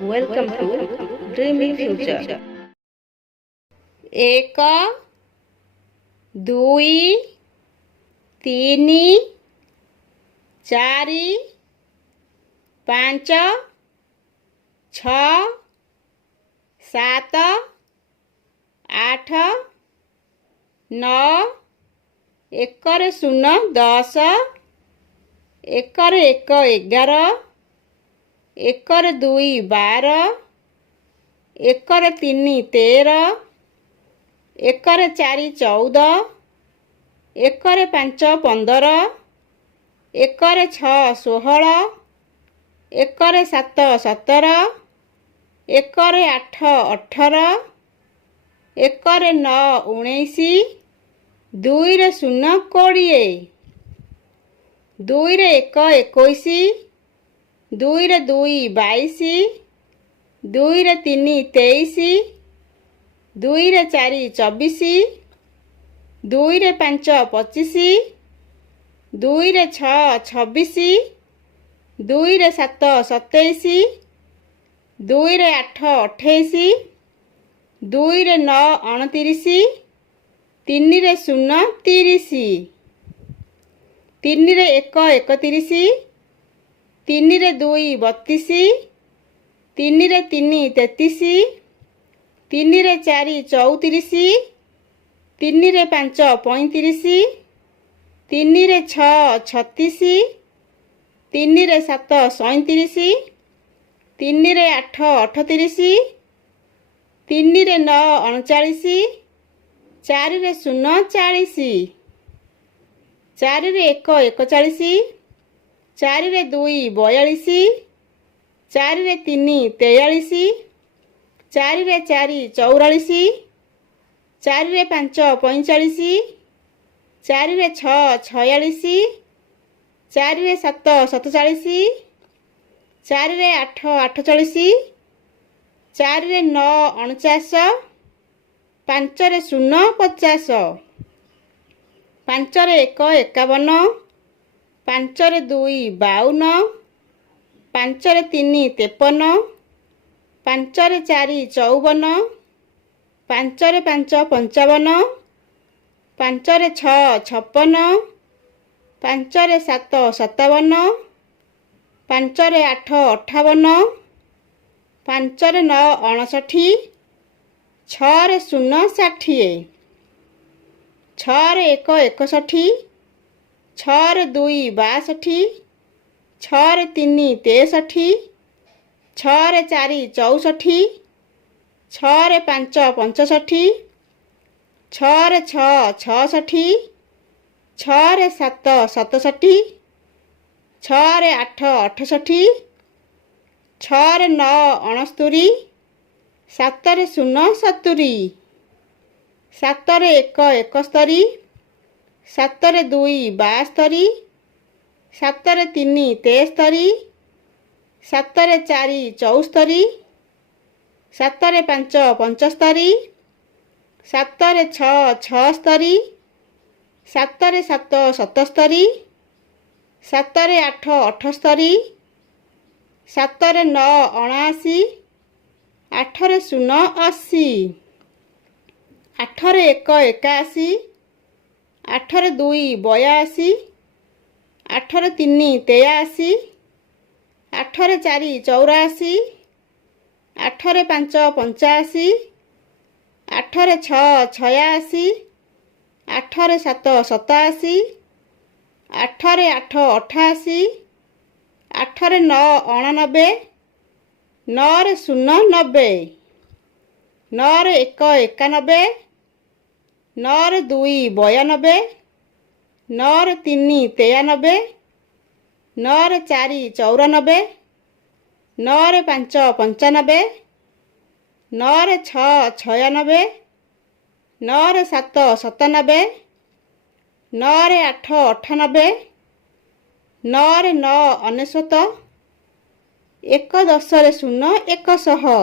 Welcome to Dreamy Future. एक दुई तीनी चारि पांच छ सात आठ नौ एकर शून्य 10 एकर एक 11 एकर दुई 12 एकर तीनी 13 एकर चारि 14 एकर पांच 15 एकर छ 16 एकर सात 17 एकर आठ 18 एकर नौ 19 दुई रे शून्य 20 दुई रे एक 21 दुई रे दुई 22 दुई रे तीनी 23 दुई रे चारि 24 दुई रे पांच 25 दुई रे छ 26 दुई रे सात 27 दुई रे आठ 28 दुई रे नौ 29 तीन रे शून्य 30 तीन रे एक 31 तीन रे दुई 32 तीन रे तीनी 33 तीन रे चारि 34 तीन रे पांच 35 तीन रे छ 36 तीन रे सात 37 तीन रे आठ 38 तीन रे नौ 39 चारि रे शून्य 40 चारि रे एक 41 चारि रे दुई 42 चारि रे तीनी 43 चारि रे चारि 44 चारि रे पांच 45 चारि रे छ 46 चारि रे सात 47 चारि रे आठ 48 चारि रे नौ 49 पांच रे शून्य 50 पांच रे एक 51 पांच रे दुई 52 पांच रे तीनी 53 पांच रे चारि 54 पांच रे पांच 55 पांच रे छ 56 पांच रे सात 57 पांच रे आठ 58 पांच रे नौ 59 छ रे शून्य 60 छ रे एक 61 छ रे दुई 62 छ रे तीनी 63 छ रे चारि 64 छ रे पांच 65 छ रे छ 66 छ रे सात 67 छ रे आठ 68 छ रे नौ 69 सात रे शून्य 70 सात रे एक 71 सात रे दुई 72 सात रे तीनी 73 सात रे चारि 74 सात रे पांच 75 सात रे छ 76 सात रे सात 77 सात रे आठ 78 सात रे नौ 79 आठ रे शून्य 80 आठ रे एक 81 आठ रे दुई 82 आठ रे तीनी 83 आठ रे चारि 84 आठ रे पांच 85 आठ रे छ 86 आठ रे सात 87 आठ रे आठ 88 आठ रे नौ 89 नौ रे शून्य 90 नौ रे एक 91 नौ रे दुई 92 नौ रे तीनी 93 नौ रे चारि 94 नौ रे पांच 95 नौ रे छ 96 नौ रे सात 97 नौ रे आठ 98 नौ रे नौ 99 एक 10 रे शून्य 100